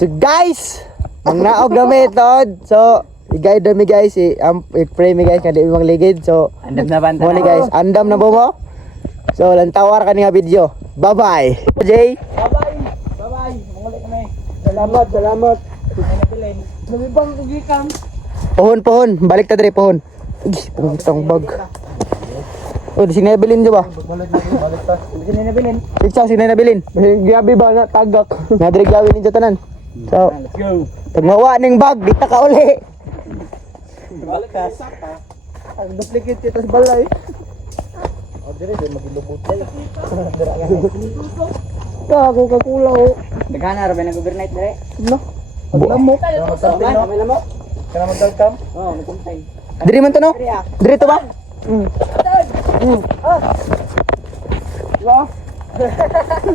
So guys, ang naog na method. So i-guide na mi guys, i-pray mi guys nga di mang ligid. So Andam na banta. mo ni guys, andam na ba mo? So lantawar ka nga video. Bye bye. Jay. Bye-bye. Mangulit kami. Salamat. Lumibang ugikam. Pohon. Balik ta diri pohon. Ugh, pangitang bag. Oh, di sini nabilin jo ba? Balik ta. Sino nabilin? Iksa sini nabilin. Gabi ba na tagak? Na diri gawin ninyo tanan. So, Let's go. tagmawa ning bag, di ta ka uli. Balik ka. Ang duplicate ito sa balay. O dire di magilubot tayo. Ako kakulaw. Dagana ra ba nang overnight dire? No. Paglamok. May lamok. Kana magdagkam? Oo, nagkumpay. Diri man to no? Diri to ba?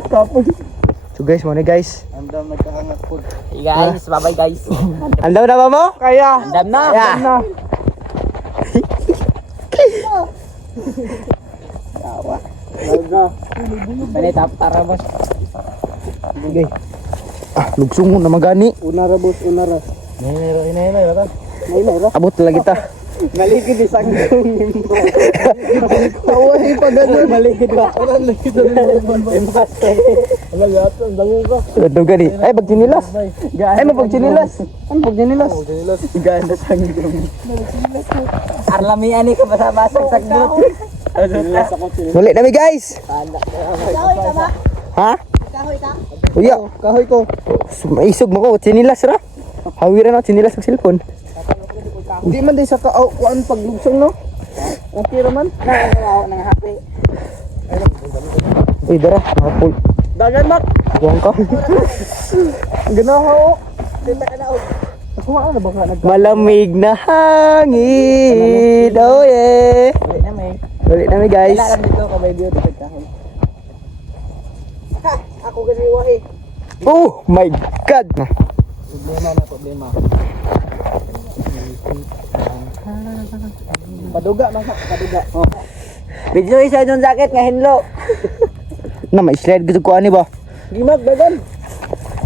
Tapos. So guys, mo ni guys. Andam nagkaangat pod. Hey guys, bye-bye guys. Andam na ba mo? Kaya. Andam na. Yeah. Na. Panitap para boss. Okay. Lugsong mo na magani. Unara boss, unara. Inay ra. Abot lagi ta. Maligid di sanggong. Away pa ganun. Maligid ba? Orang lagi sa Impas. Ala gato, dango ka. Ano gani? Ay pagchinilas. Ay mo pagchinilas. Ano pag dinilas? Ganda sanggong. Arlami ani ka basa-basa sagdo. Muli na mi guys. Ha? Uya, Kahoy ko. maisog mo ko. Chinilas ra. Hawiran ako chinilas sa cellphone. Hindi man din sa kuan paglugsong no. Okay raman. Nang happy. Uy, dara. Nakapul. Dagan mak. Buwang ka. Ganaho. Tinta ka na og. Kumain na ba ka nag Malamig na hangin. Oh yeah. Wala na may. Muli na mi guys. Wala lang dito ka by beauty pagkahon. Ako kasi wahi. Oh my God. Problema. Paduga man ka, paduga. Video isa yung jacket nga hinlo. Na may slide gitu ko ani ba? Gimak dagan.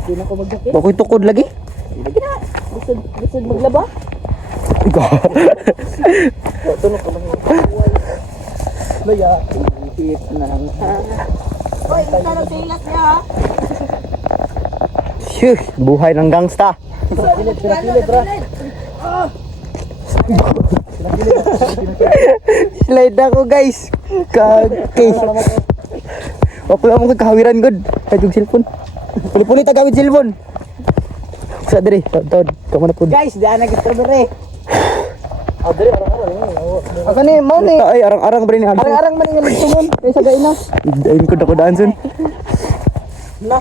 Di na ko magjakit. Bakoy tukod lagi. Bisod maglaba. Ikaw. Tunok ka man. Laya. Hit nang. Hoy, isa na tilas niya ha. Phew, buhay ng gangsta. Pinapilip ra. Slide ako guys. Kagkay. Wapula mo kahawiran good. Kajug cellphone. Puli-puli tagawid cellphone. Sa diri, tod. Kamu na pud. Guys, daan nag-strawberry. Ako ni mo ni. Ay arang-arang bre ni Alson. Arang-arang man nga lugtungon kaysa gaina. Dain ko dako danson. Na.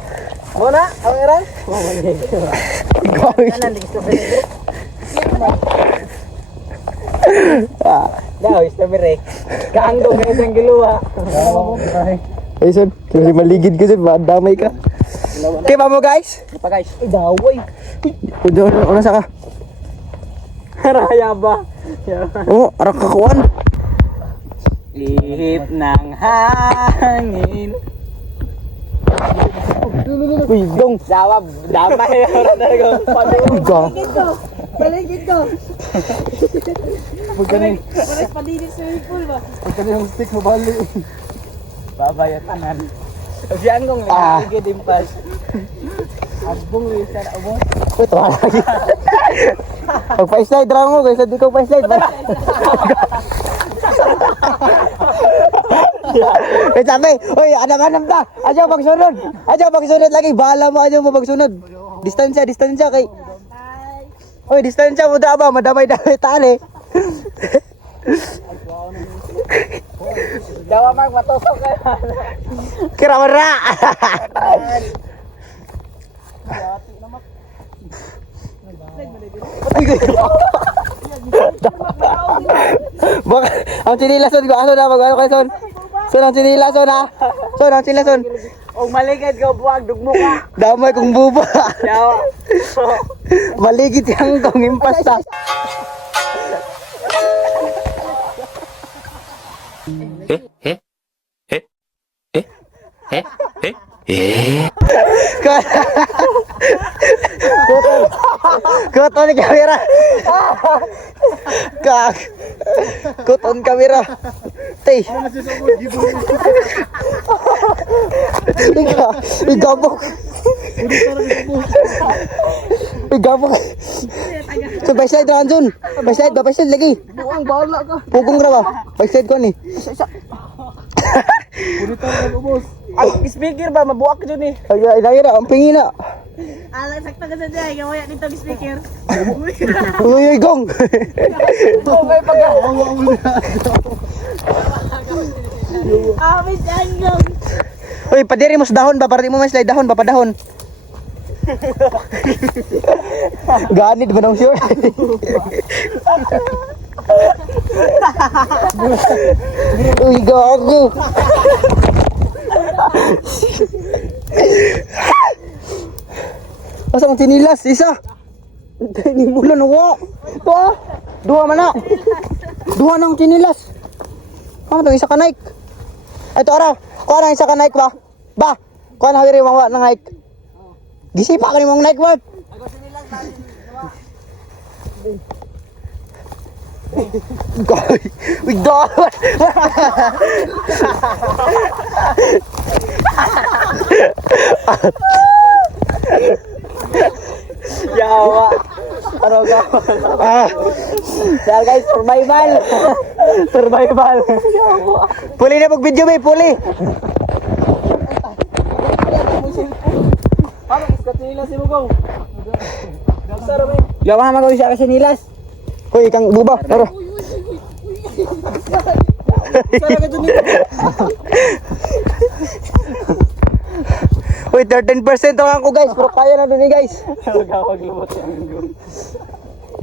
Mo na, ang arang. Kanan nag-strawberry. Daw, strawberry. Kaanggo ka isang giluwa. Ay son, kasi maligid ka son, damay ka. Okay pa mo guys? Pa guys. Ay daway. Una sa ka. Raya ba? Oh, arak kakuan. Ihip ng hangin. Uy, dong. Dawa, damay ora na go. Ikaw. Paligid ko. Pagkanin. Pares padinis swimming pool ba? Pagkanin ang stick mo bali. Babayatanan. Siyan kong nagigid impas. Abong isa na ubos. Ito lagi. Pag pa-slide ra mo, guys, di ko pa-slide. Eh sabi, oy, anam ta. Aja pagsunod lagi, bahala mo aja mo pagsunod. Distansya kay. Oy, distansya mo ba, madamay-damay tali. Dawa mag matosok ka. Kiramara. Bak, ang chinilason ko aso na mag-ano kay son. Son ang chinilason na. Son ang chinilason. Og maligid ka buwag dugmo ka. Damay kong buba. Dawa. Maligid yang kong impasta. Cut on camera. Kak. Cut on camera. Tay. Igabok. Igabok. So, by slide Ranjun. By slide lagi. Buang bahala ka. Pugong ra ba? By slide ko ni. Isa. Pulita na ubos. Ang speaker ba mabuak dyan eh. Ay, lagi na. Ang pingi na. Alang sakta ka sa day, gawaya dito ang speaker. Uy, gong. Okay pag Amis anggong. Uy, padiri mo sa dahon ba? Para di mo may slide dahon ba? Padahon. Ganit ba nang sure? Uy, gago. Pasang tinilas, isa. Ini bulan wa. Dua mana? Dua nang tinilas. Ano to isa ka Nike? Ito ara. Kuha na isa ka Nike ba? Ba. Kuha na hawiri mga nang Nike. Gisipa ka ni mong Nike word. Goy. Uy, goy. Yawa. Ano ka? Dahil guys, survival. Survival. Puli na pag video may puli. Ano iskatila si Mugong? Sara may. Yawa magawa siya kasi nilas. Hoy, kang buba. Taro. Sara ka dyan eh. Hoy, 13% ang ako guys. Pero kaya na dun eh guys. Magawag lumot si Anggong.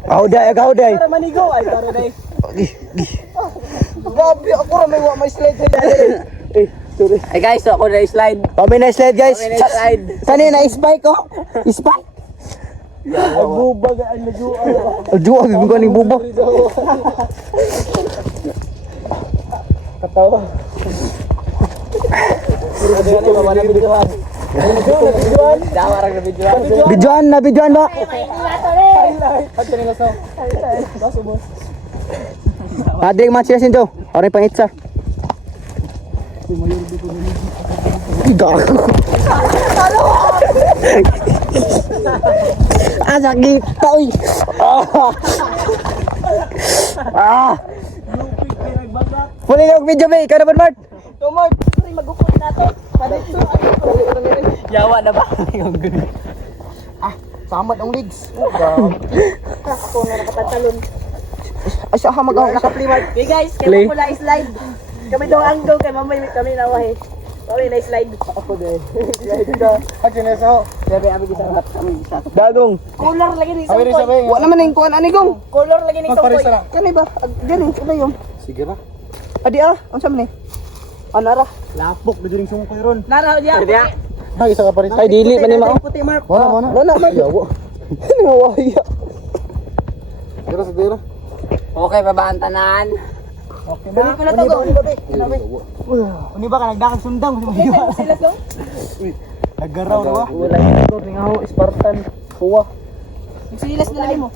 Kauday. Sara manigo ay taro day. Grabe ako ra may slide sa dali. Sorry. Ay guys, ako na slide. Kami na slide guys. Kami na slide. Kanina spike oh. Spike. Ang bubag ang najuan. Juwag ko ning bubo. Katawa. Ano yan, mama na videohan. Videohan? Dawarang na videohan. Videoan ba? At kanina sa. Baso boss. Padring match sila sinto. Orang pangitsa. Gago. Sakit toy. Puli na video ba? Ikaw na ba, Mart? Tumod. Magukot na to. Yawa na ba? Samad ang legs. Ako na nakapantalon. Ay, siya hamagaw. Naka-play. Okay guys, Play. kaya pula slide. Kami daw anggong kay mamay kami nawahe. Kami na slide. Ako din. At kanina sa. Sabi abi kita rap kami sa. Dagong. Color lagi ni Abi Songkoy. sabi. Wala man yung kuhan anigong. Color lagi ni Songkoy. Kani ba? Gani, ano yung? Sige ra. Adi ang sama ni. Anara. Lapok na diring sungkoy ron. Nara dia. Ay isa ka pa rin. Ay, dili pa ni mao. Puti mark. Wala. Wala. Yawa. Nawaya. Dira sa dira. Okay pa ba ang tanan? Okay Balik ko na to go. Uni ba ka nagdakag sundang? Okay, kayo sila to. Nagaraw na ba? Wala ito ring ako Spartan. Kuha. Silas na lagi mo.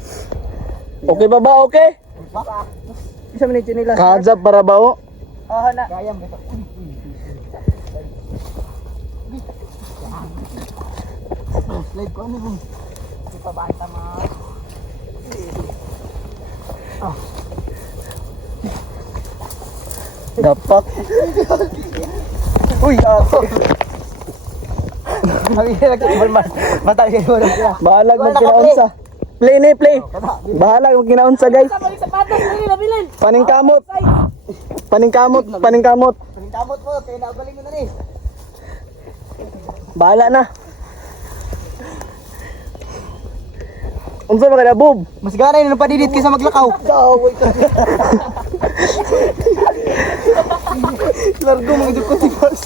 Okay ba ba? Okay? Isa man yung nila. Kadzap para ba o? Oh na. Kayam ito. Slide ko ano bang? Ipabanta ma. Dapak. Uy, Kami nagkibalman. Matay kayo na sila. Bahalag magkinaunsa. Play na play. Bahalag magkinaunsa guys. Balik sapatos dili na bilin. Paningkamot. Paningkamot. Kamot mo, kaya nagaling mo na ni. Bahala na. Unsa ba kada bob? Mas ganay na padidit kaysa maglakaw. Kaway ka. Largo mga dito ko si boss.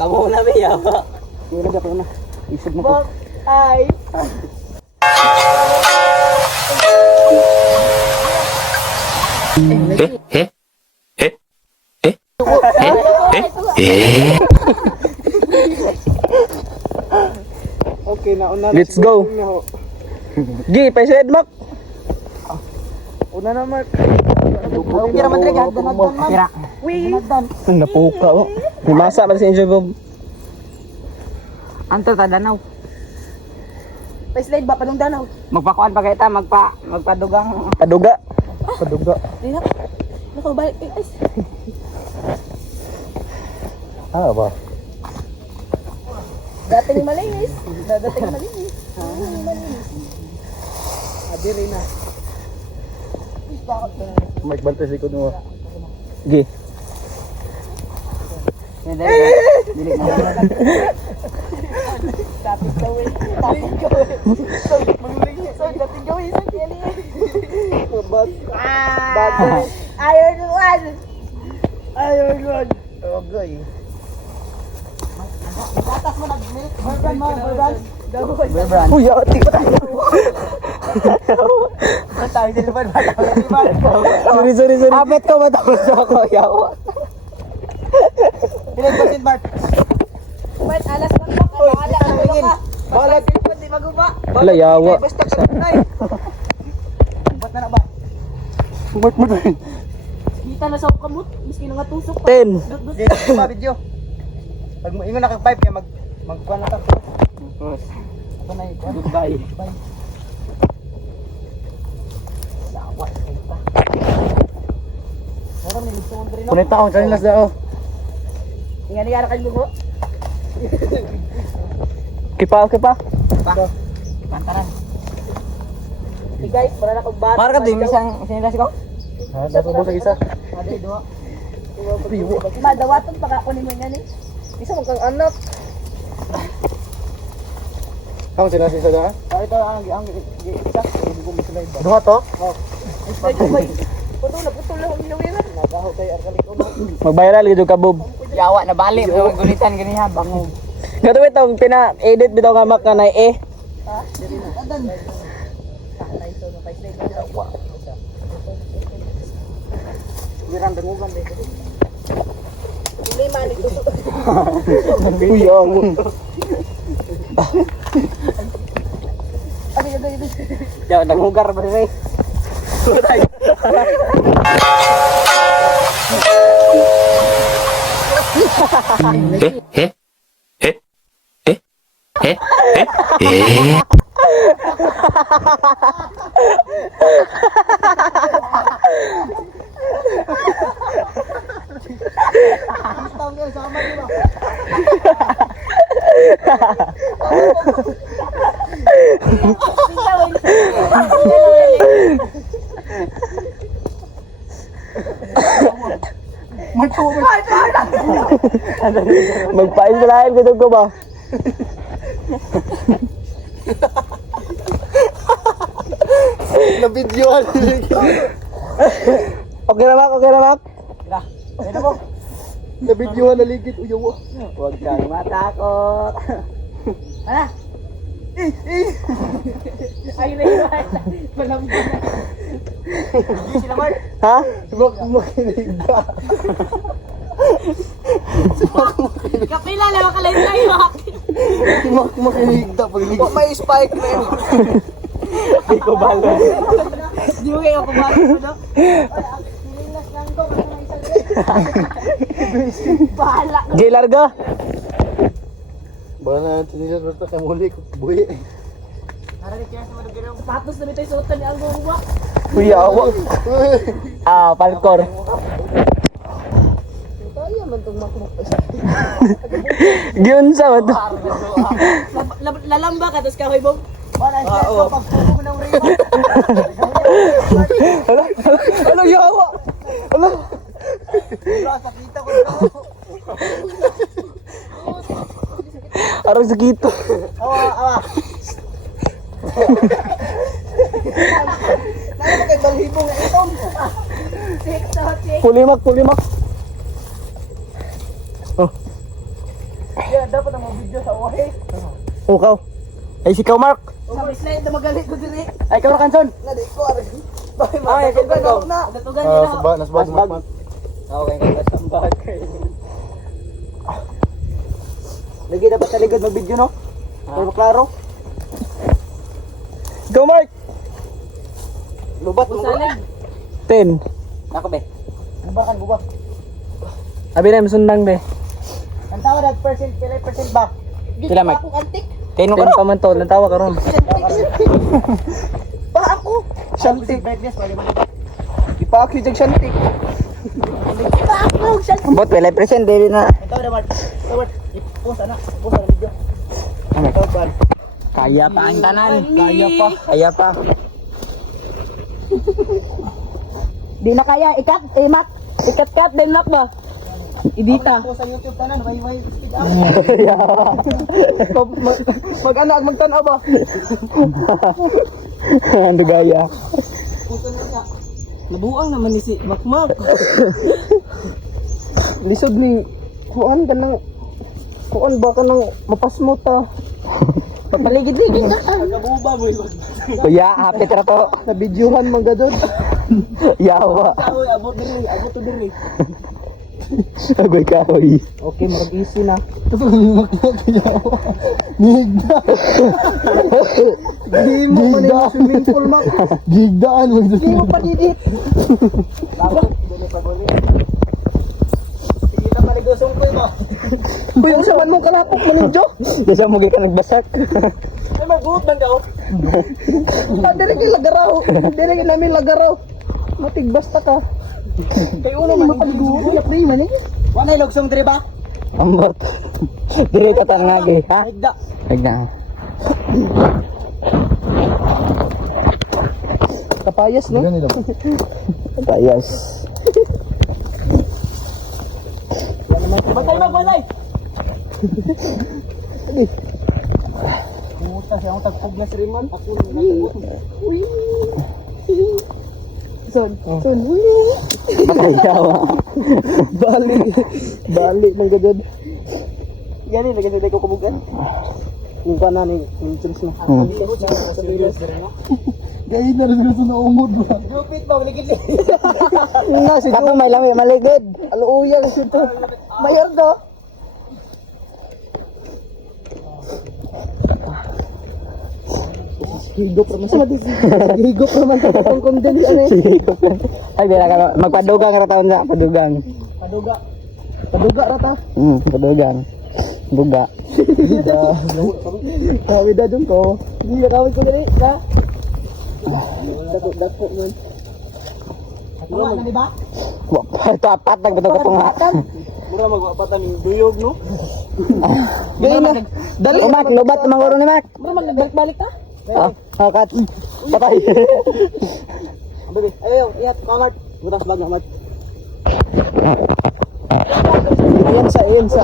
Kamu na ba yawa? Kaya na. Isip mo ko. Ay. Eh? Okay, nauna na. Let's si go. Bugtong na ho. Gi, paisa Mark. Una na, Mark. Kira man talaga, hagdan man. Kira. Ang napuka oh. May masa man sa Enjoy Bob. Anto ta danaw. Pa-slide ba panong danaw? Magpakuan pa kita, magpadugang. Paduga. Paduga. Di na. Nako balik. Ay. Ah ba? Dating malinis. Dating malinis. Adiri na. Mike Bantes likod mo. Gi. Dili mo. Tapos gawin. Tapos gawin. So, dating gawin sa kili. Iron one. Iron one. Okay. Atas mo nag-milk. Burban mo, burban. Gawin. Brand. Uy, ati ko tayo. Tayo din ba? Sorry. Apet ka matapos ako, yawa. Ilan percent Mark? Wait, alas lang po. Bahala ka. Balag. Hindi maguba. Wala, yawa. Basta ka na. Ba't na ba? Mart. Kita na sa kamot. Miski nga tusok pa. 10. Dito ba video? Pag ingon na kag 5 kay magkuan na ta. Ako na ito. Goodbye. Bye. Lawat kita. Meron ni gusto mong drino. Punita akong kanilas daw. Ingat-ingat kayo mo. Kipa. Pantaran. Hey guys, para na kong bata. Marka din isang sinilas ko. Ha, dapat mo sa isa. Ade do. Madawaton pag ako ni mo yan eh. Isa mo kang anak. Kang sila sa isa da? Ito ang isa. Hindi ko mislide ba. Duha to? Putol lang ang ginawiran. Nagaho kay arkalik uno. Mag-viral gito ka, Bob. Yawa na bali mo gulitan ganiha bango. Gato itong pina-edit bitaw nga mak na eh. Giran dangugan dito. Lima nito. Uy, yawa. Yawa dangugar ba rin? Magpain sa lahat gito ko ba? Na videoan. Okay na, Mak? Ano mo? Na videoan na ligit uyaw. Huwag kang matakot. Ano? Ay, naiwan. Malambot na. Hindi sila Mark. Ha? Makinig ka. Kapila lang ang kalayo-layo. Makinig ka pag ligit. May spike na yun. Di ko bala. Di mo kayo kumari mo, no? Bahala ka. Gay larga. Bala natin nila basta sa muli ko buhi. Narinig kaya sa mga gano'n. Patos na bitay suotan ni ang guwa. Uy, yawa. Ah, parkour. Kaya man itong makmuk. Giyon sa man to. Lalamba ka, tapos kahoy mo. Wala siya sa pagpupo ng riba. Ano yawa? Ano? Wala, sakita ko na. Arang sakito. Awa. Nalo mo kay balhibo nga itong. Check. Pulimak. Yeah, dapat ang mga video sa wahe. Ukaw. Ay, sikaw, Mark. Sa slide na magalit ko diri. Ay, ikaw na kanson. Nadi ko aray. Bakit magkatugan ako na? Datugan nila. Nasbag. Okay, kasambag. Lagi dapat sa likod mag-video, no? Para maklaro. Go, Mark! Lubat mo. 10. Nako, be. Ano ba kan, buba? Abi na, masundang be. Ang tawad, percent, percent ba? Pila, Mark? Ako antik. 10 pa man to, lang tawa karon. Pa ako. Shantik. Brightness, pwede mo. Ipaki jag shantik. Pa ako. Bot, wala present, dili na. Ang tawad, Mart. Tawad. Post, anak. Post ang video. Tawad, Mart. Kaya pa ang tanan. Kaya pa. Di na kaya. Ikat. Mat. Ikat-kat. Denlock ba? Idita. Post ang YouTube tanan. Way, speed up. Mag-ano, magtanaw ba? Ano gaya? Nabuang naman ni si Makmak. Lisod ni kuan ka nang kuan ba ka nang mapasmo ta. Papaligid-ligid na. Kuya, hapit ra to. Na videohan man gadod. Yawa. Abot to diri. Agoy kahoy. Okay, marag easy na. Gigda. Di mo man yung swimming pool mak. Gigdaan mo. Di mo pa didit. Sige na maligosong ko ba? Uy, ang saman mong kalapok mo ninyo. Desa mo ka nagbasak. Ay, magbuot man daw. Dire kay lagaraw. Dire kay namin lagaraw. Matig basta ka. Kay uno man Mapaligo. Ya pre man eh. Wala lugsong diri ba? Ambot. Dire ka tangagi, ha? Higda. Hagda. Kapayas no? Payas. Batay balay. Puta siya ang tagpuglas rin man. Ako na Son. Yawa. Bali man gadod. yan ni lagi sa ko kubugan. Kung ka na ni entrance mo. Gupit Gay na rin sa naumod ba? ba ligid ni. Na si Kato may lami maligid. Aluya kasi to. Mayor do. Higop naman sa higop naman sa itong condense ano eh. Sige ko. Ay, bila ka magpadugang ra taon sa padugang. Paduga. Paduga rata. Padugang. Buga. Kami da dun ko. Hindi na kawin ko dali ka. Dako man. Wala na di ba? Wa pa ito apat nagbato ka nga. Mura magwapatan yung duyog no. Gay na. Dali Mat, lubat mangoro ni Mat. Bro, magbalik-balik ta. Ah, kat. Patay. Baby, ayo, iyat kamart. Butas bag na mat. Ayan sa